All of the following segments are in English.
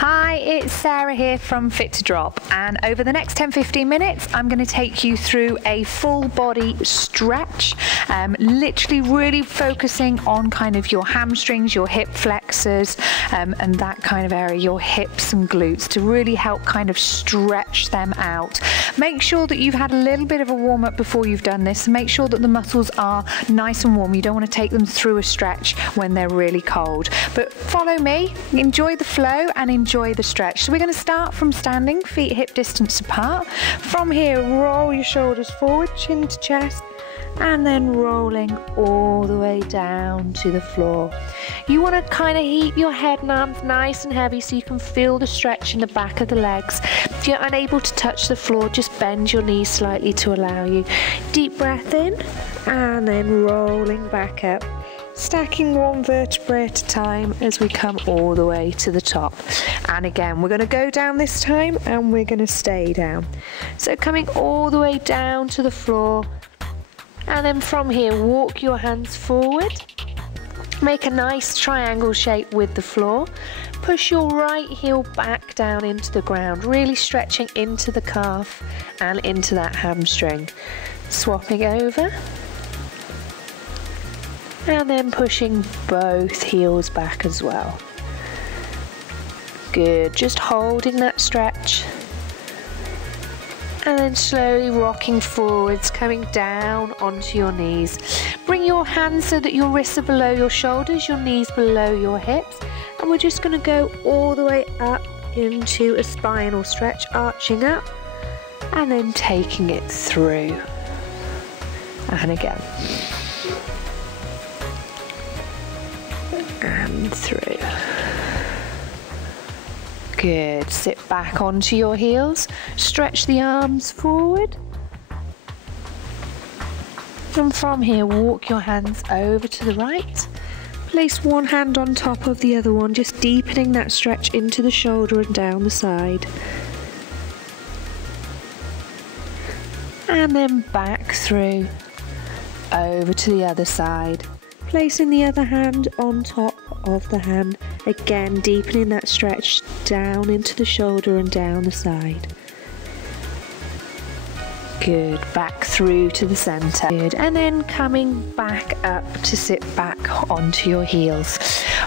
Hi, it's Sarah here from Fit to Drop, and over the next 10-15 minutes I'm going to take you through a full body stretch, literally really focusing on kind of your hamstrings, your hip flexors, and that kind of area, your hips and glutes, to really help kind of stretch them out. Make sure that you've had a little bit of a warm up before you've done this, and make sure that the muscles are nice and warm. You don't want to take them through a stretch when they're really cold. But follow me, enjoy the flow and enjoy the stretch. So we're going to start from standing, feet hip distance apart. From here, roll your shoulders forward, chin to chest, and then rolling all the way down to the floor. You want to kind of keep your head and arms nice and heavy so you can feel the stretch in the back of the legs. If you're unable to touch the floor, just bend your knees slightly to allow you. Deep breath in and then rolling back up. Stacking one vertebrae at a time as we come all the way to the top. And again, we're going to go down this time and we're going to stay down. So coming all the way down to the floor. And then from here, walk your hands forward. Make a nice triangle shape with the floor. Push your right heel back down into the ground, really stretching into the calf and into that hamstring. Swapping over. And then pushing both heels back as well. Good, just holding that stretch. And then slowly rocking forwards, coming down onto your knees. Bring your hands so that your wrists are below your shoulders, your knees below your hips. And we're just going to go all the way up into a spinal stretch, arching up, and then taking it through. And again. And through. Good. Sit back onto your heels. Stretch the arms forward. And from here, walk your hands over to the right. Place one hand on top of the other one, just deepening that stretch into the shoulder and down the side. And then back through, over to the other side. Placing the other hand on top of the hand, again deepening that stretch down into the shoulder and down the side. Good, back through to the center. Good, and then coming back up to sit back onto your heels.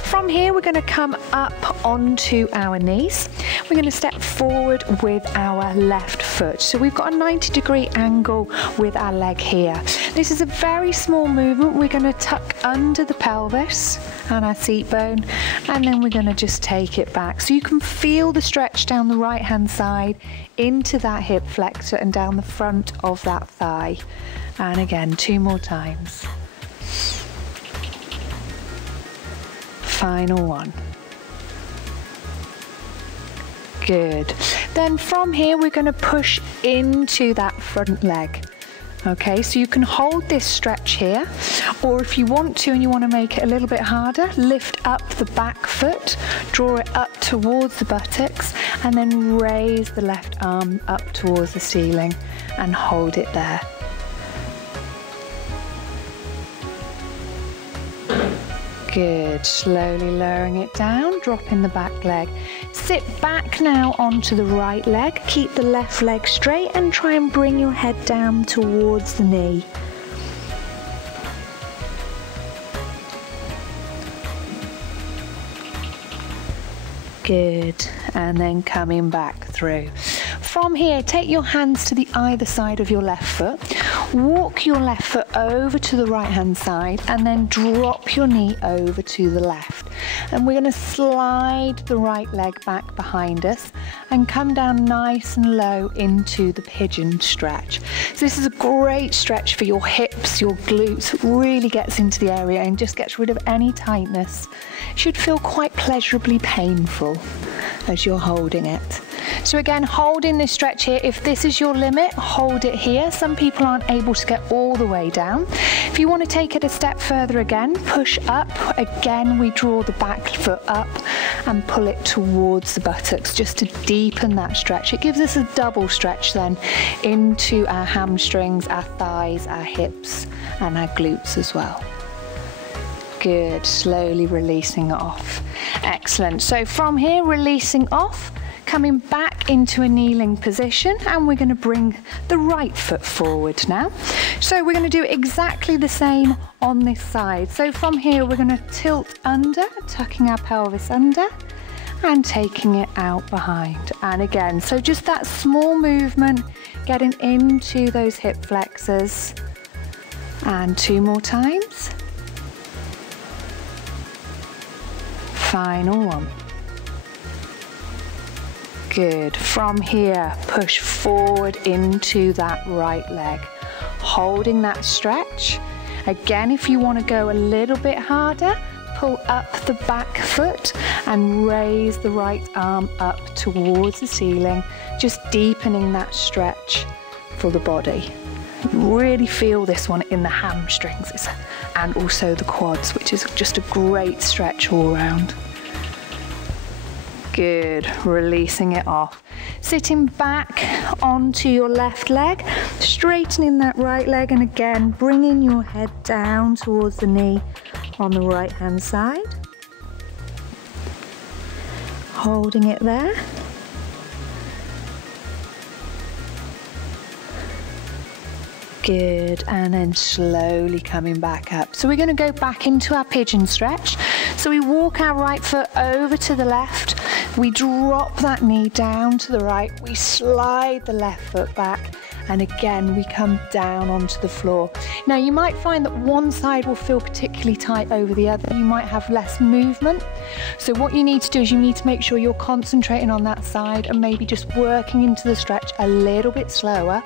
From here, we're going to come up onto our knees. We're going to step forward with our left foot. So we've got a 90-degree angle with our leg here. This is a very small movement. We're going to tuck under the pelvis and our seat bone, and then we're going to just take it back. So you can feel the stretch down the right-hand side into that hip flexor and down the front of that thigh. And again, 2 more times. Final one. Good. Then from here, we're going to push into that front leg. Okay, so you can hold this stretch here, or if you want to and you want to make it a little bit harder, lift up the back foot, draw it up towards the buttocks, and then raise the left arm up towards the ceiling and hold it there. Good, slowly lowering it down, dropping the back leg. Sit back now onto the right leg, keep the left leg straight and try and bring your head down towards the knee. Good, and then coming back through. From here, take your hands to the either side of your left foot. Walk your left foot over to the right hand side and then drop your knee over to the left. And we're going to slide the right leg back behind us and come down nice and low into the pigeon stretch. So this is a great stretch for your hips, your glutes. It really gets into the area and just gets rid of any tightness. It should feel quite pleasurably painful as you're holding it. So again, holding this stretch here. If this is your limit, hold it here. Some people aren't able to get all the way down. If you want to take it a step further again, push up. Again, we draw the back foot up and pull it towards the buttocks just to deepen that stretch. It gives us a double stretch then into our hamstrings, our thighs, our hips, and our glutes as well. Good, slowly releasing off. Excellent. So from here, releasing off, coming back into a kneeling position, and we're going to bring the right foot forward now. So we're going to do exactly the same on this side. So from here, we're going to tilt under, tucking our pelvis under, and taking it out behind. And again, so just that small movement, getting into those hip flexors. And 2 more times. Final one. Good. From here, push forward into that right leg, holding that stretch. Again, if you want to go a little bit harder, pull up the back foot and raise the right arm up towards the ceiling, just deepening that stretch for the body. You really feel this one in the hamstrings and also the quads, which is just a great stretch all around. Good, releasing it off. Sitting back onto your left leg, straightening that right leg, and again, bringing your head down towards the knee on the right hand side. Holding it there. Good, and then slowly coming back up. So we're going to go back into our pigeon stretch. So we walk our right foot over to the left, we drop that knee down to the right, we slide the left foot back, and again we come down onto the floor. Now you might find that one side will feel particularly tight over the other. You might have less movement. So what you need to do is you need to make sure you're concentrating on that side and maybe just working into the stretch a little bit slower,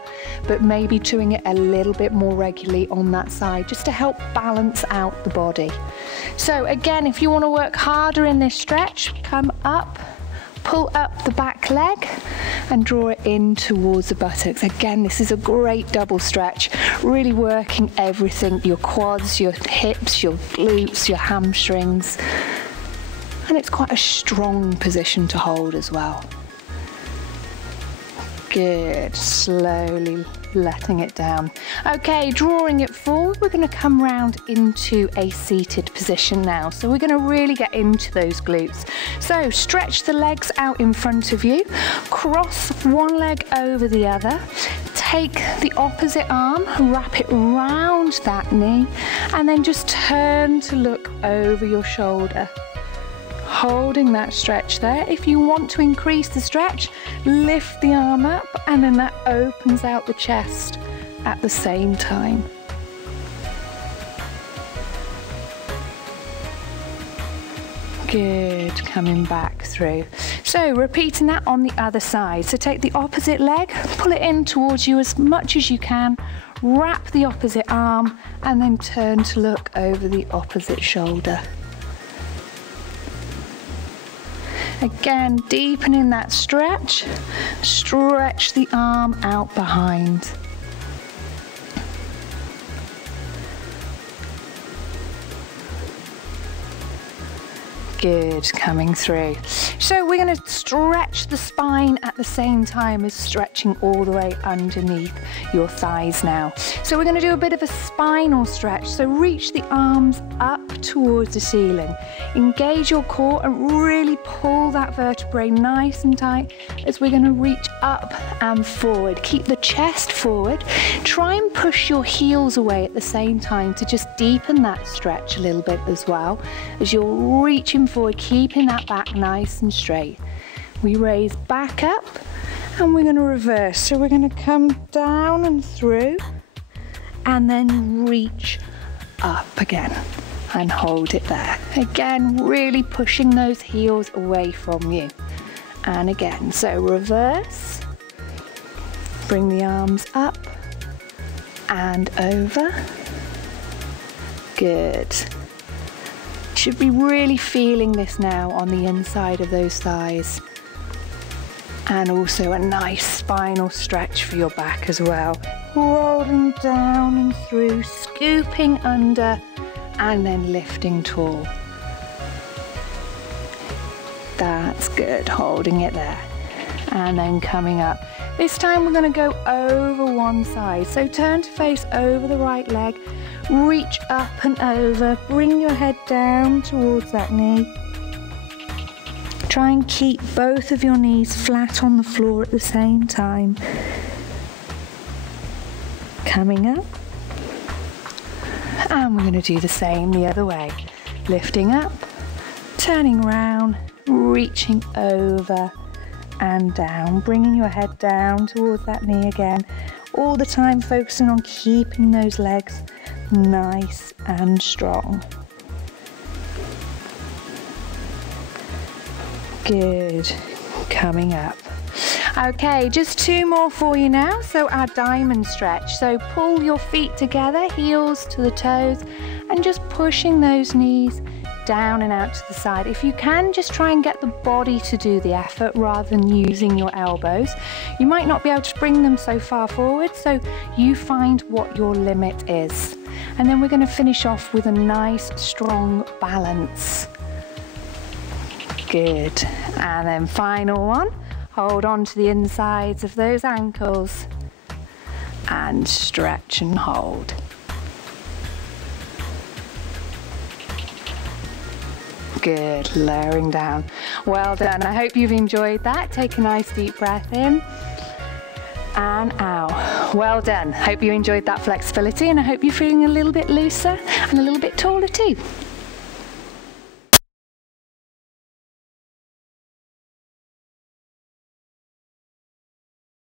but maybe doing it a little bit more regularly on that side just to help balance out the body. So again, if you want to work harder in this stretch, come up, pull up the back leg and draw it in towards the buttocks. Again, this is a great double stretch, really working everything, your quads, your hips, your glutes, your hamstrings. And it's quite a strong position to hold as well. Good, slowly letting it down. Okay, drawing it forward, we're going to come round into a seated position now. So we're going to really get into those glutes. So stretch the legs out in front of you, cross one leg over the other, take the opposite arm, wrap it round that knee, and then just turn to look over your shoulder. Holding that stretch there. If you want to increase the stretch, lift the arm up, and then that opens out the chest at the same time. Good, coming back through. So repeating that on the other side. So take the opposite leg, pull it in towards you as much as you can, wrap the opposite arm, and then turn to look over the opposite shoulder. Again, deepening that stretch, stretch the arm out behind. Good, coming through. So we're going to stretch the spine at the same time as stretching all the way underneath your thighs now. So we're going to do a bit of a spinal stretch. So reach the arms up towards the ceiling. Engage your core and really pull that vertebrae nice and tight as we're going to reach up and forward. Keep the chest forward. Try and push your heels away at the same time to just deepen that stretch a little bit as well as you're reaching forward, keeping that back nice and straight. We raise back up and we're going to reverse. So we're going to come down and through and then reach up again and hold it there. Again, really pushing those heels away from you. And again, so reverse, bring the arms up and over. Good. Should be really feeling this now on the inside of those thighs. And also a nice spinal stretch for your back as well. Rolling down and through, scooping under, and then lifting tall. That's good, holding it there. And then coming up. This time we're going to go over one side. So turn to face over the right leg, reach up and over, bring your head down towards that knee. Try and keep both of your knees flat on the floor at the same time. Coming up. And we're going to do the same the other way. Lifting up, turning round, reaching over and down, bringing your head down towards that knee again. All the time focusing on keeping those legs nice and strong. Good. Coming up. Okay, just two more for you now. So our diamond stretch. So pull your feet together, heels to the toes, and just pushing those knees down and out to the side. If you can, just try and get the body to do the effort rather than using your elbows. You might not be able to bring them so far forward, so you find what your limit is. And then we're going to finish off with a nice, strong balance. Good. And then final one. Hold on to the insides of those ankles and stretch and hold. Good, lowering down. Well done. I hope you've enjoyed that. Take a nice deep breath in and out. Well done. Hope you enjoyed that flexibility, and I hope you're feeling a little bit looser and a little bit taller too.